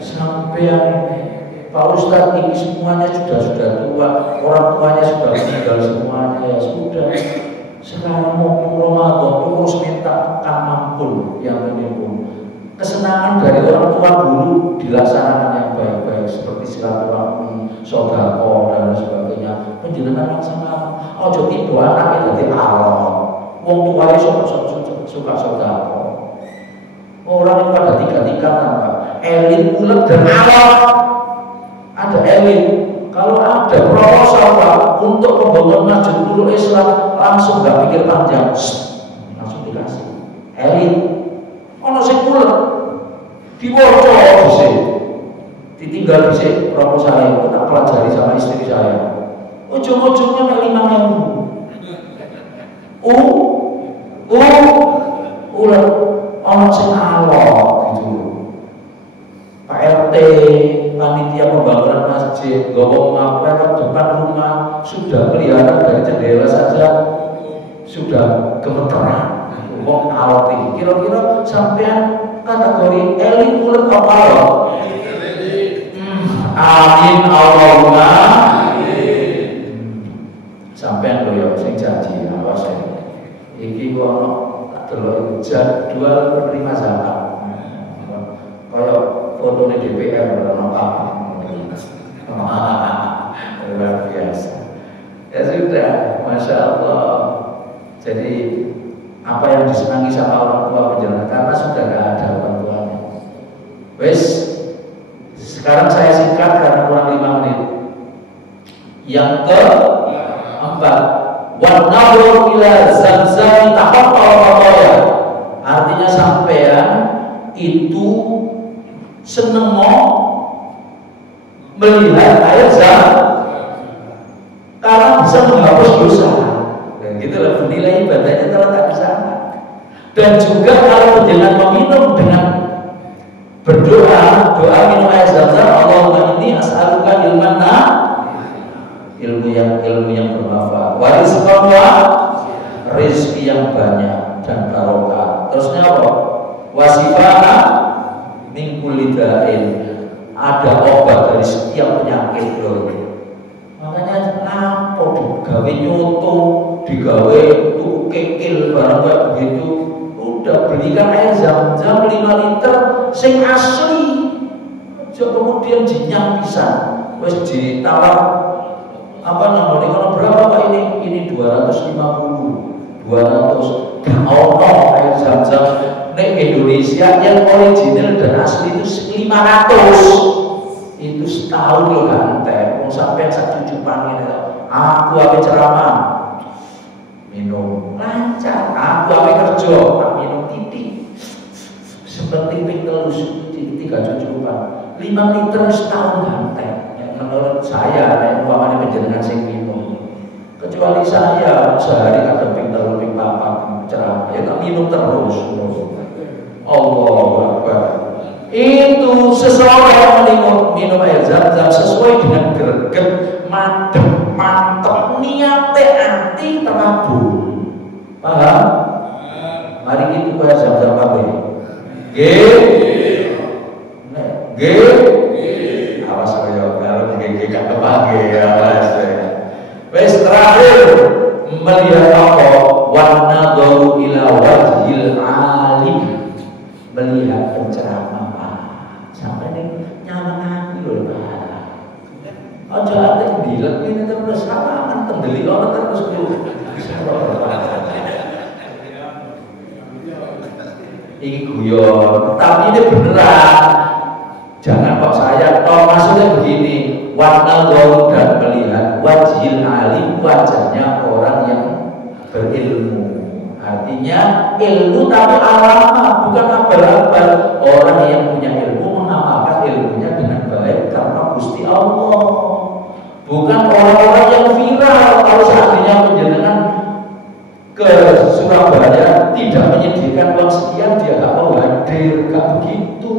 sampean Pak Ustadz ini semuanya sudah tua, orang tuanya sudah meninggal semuanya, ya sudah. Sekarang mau Ramadan terus minta ampun yang menimbul. Kesenangan dari orang tua dulu dilaksanakan yang baik-baik seperti silaturahmi, sodako dan sebagainya. Penjelasan yang sangat, oh jadi itu anak itu jadi Allah. Wong tua itu suka sodako. Orang itu ada 3 tingkatan, Pak. Elit, ulet, dan awam. Ada elit. Kalau ada proposal Pak untuk pembangunan Masjid Nurul Islam, langsung nggak pikir panjang, langsung dikasih. Elit. Ono sing ulet, diwocok dhisik, ditinggal dhisik proposalnya, tak pelajari sama istri saya. Ujung-ujungnya mek 5.000. Ulet. Ono sing alok gitu. Pak RT, panitia pembangunan masjid, gowong mapel depan rumah sudah kelihatan dari jendela saja sudah gemeteran. Wong alti. Kira-kira sampean kategori elit ulet apa loh? Amin Allahumma amin. Sampean lho ya sing janji awas ya. Iki kok ono delok jadwal penerima zakat. Kayak fotonya DPR ono apa? Luar biasa. Ya sudah, masya Allah. Jadi apa yang disenangi sama orang tua penjelasan karena sudah gak ada orang tuanya. Wes, sekarang saya singkat karena kurang 5 menit. Yang keempat, wan nazar ila zamzam tahaqqal. Artinya sampean itu seneng melihat air zam karena bisa menghapus dosa. Gitu loh, nilai ibadahnya terletak di sana. Dan juga kalau dengan meminum dengan berdoa, doa minum air zam-zam, Allahumma inni as'aluka ilman ilmu yang bermanfaat, wa rizqan wa rizki yang banyak dan barokah. Terusnya apa? Wasifana min kulli da'in. Ada obat dari setiap penyakit loh. Makanya apa digawe nyoto, digawe tuku kekil barang kayak begitu, udah belikan air zam-zam 5 liter sing asli. Kemudian jinyang pisan wis ditawar apa namanya, kalau berapa Pak ini 250 200 gak ono air zam-zam nek Indonesia yang original dan asli itu 500 itu setahun loh gantek. Mau sampai sak cucupan ini aku apa ceramah minum lancar, aku apa kerja tak minum titik seperti ping telus 3 cucupan 5 liter setahun ganteng. Menurut saya, umpamanya penjenengan sing minum. Kecuali saya sehari kadang ping 3 ping 4 ceramah, ya tak minum terus. Allahu Akbar. Itu seseorang minum air zam-zam sesuai dengan greget, madem, mantep, niate ati terabul. Paham? Mari kita bahas zam-zam apa ya? Awas koyo kalau G gak kepake ya Mas. Wes terakhir melihat apa? Wa nadharu ila wajhil alim. Melihat penceramah sampai nih nyaman lho Pak. Aja ate dilek ini terus sarangan tendeli orang terus ku. Ini guyon, tapi ini beneran. Jangan kok saya toh maksudnya begini, warna gaul dan melihat wajhil alim, wajahnya orang yang berilmu. Artinya ilmu tapi alama, bukan abal-abal. Orang yang punya ilmu mengamalkan ilmunya dengan baik karena Gusti Allah. Bukan orang-orang yang viral. Kalau seandainya penjenengan ke Surabaya tidak menyediakan uang sekian, dia gak mau hadir, gak begitu.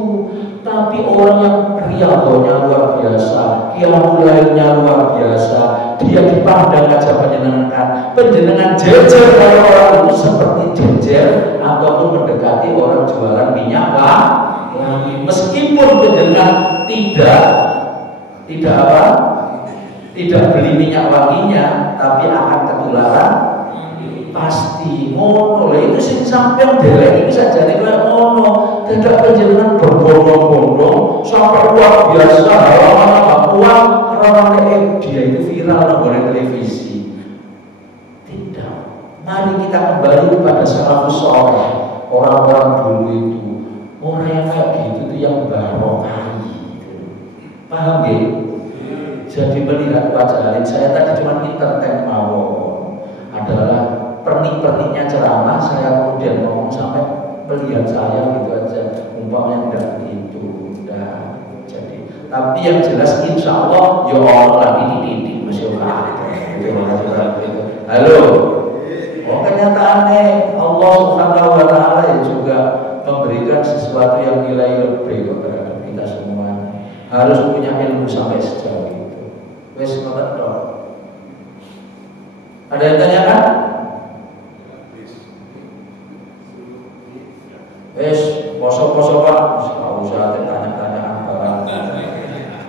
Tapi orang yang riyadhahnya luar biasa, qiyamul lailnya luar biasa, dia dipandang aja menyenangkan. Penjenengan jejer kalau orang itu seperti jejer ataupun mendekati orang jualan minyak wangi. Meskipun penjenengan tidak beli minyak wanginya, tapi akan ketularan pasti ngono. Itu sing sampean delek iki sajane koyo ngono. Tidak penjenengan berbondong-bondong sampai luar biasa halaman uang karena dia itu viral oleh televisi. Tidak. Mari kita kembali kepada salafus saleh, orang-orang dulu itu. Orang yang kayak gitu itu yang barokah. Paham ya? Jadi melihat wajah lain, saya tadi cuma entertain mawon adalah pernik-perniknya ceramah, saya kemudian ngomong sampai melihat saya gitu aja, umpamanya tidak begitu, udah jadi. Tapi yang jelas insya Allah ya Allah lagi dididik masih halo. Oh kenyataannya Allah Subhanahu Wa Taala ya juga memberikan sesuatu yang nilai lebih kepada kita semua. Harus punya ilmu sampai sejauh itu. Wes ngoten. Ada yang tanyakan? Wes poso-poso Pak, enggak usah tanya-tanyaan barang.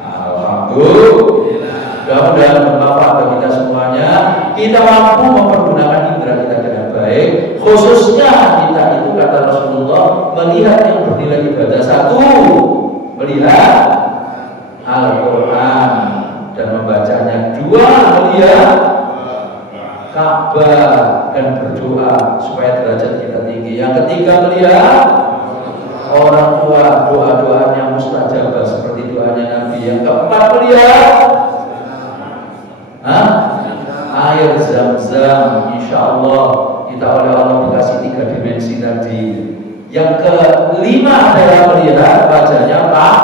Alhamdulillah. Mudah-mudahan bermanfaat bagi kita semuanya. Kita mampu mempergunakan indera kita dengan baik. Khususnya kita itu kata Rasulullah melihat yang bernilai ibadah. Satu, melihat Al-Quran dan membacanya. Dua, melihat Ka'bah dan berdoa supaya derajat kita tinggi. Yang ketiga, melihat orang tua, doa-doanya mustajabah seperti doanya Nabi. Yang keempat, melihat air zam-zam. Insya Allah kita oleh Allah dikasih 3 dimensi tadi. Yang kelima adalah melihat wajahnya Pak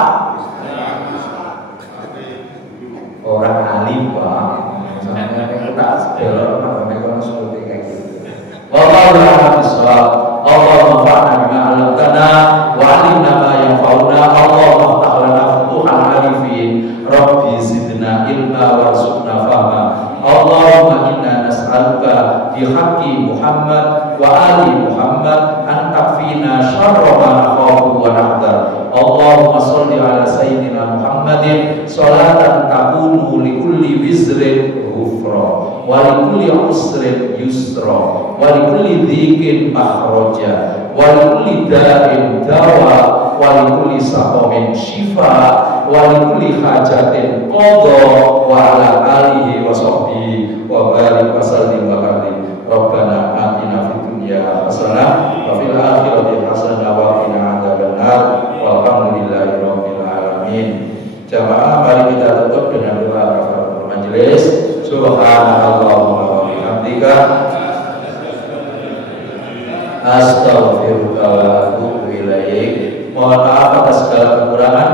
orang alim Pak. Sampai tak belok orang seperti kayak gitu. Wallahu a'lam bishawab. Allahumma fa'na bima 'allamtana wa 'allimna ma yanfa'una. Allahumma iftah lana futuhal 'arifin. Rabbi zidna ilma warzuqna fahma. Allahumma inna nas'aluka bi haqqi Muhammad wa ali Muhammad an takfina syarra ma nakhafu wa nahdar. Allahumma shalli ala sayyidina Muhammadin salatan takunu li kulli wizrin ghufra wa li kulli usrin yusra wa li kulli dhikin makhraja wa li kulli da'in dawa wa li kulli saqamin shifa wa li kulli hajatin qada wa ala alihi wa sahbihi wa barik wa sallim wa barik. Rabbana atina fid dunya hasanah wa fil akhirati hasanah wa qina adzabannar. Walhamdulillahi rabbil alamin. Jamaah, mari kita tutup dengan doa kafaratul majelis. Subhanallahumma wa bihamdika astaghfiruka wa atubu ilaik. Mohon maaf atas segala kekurangan.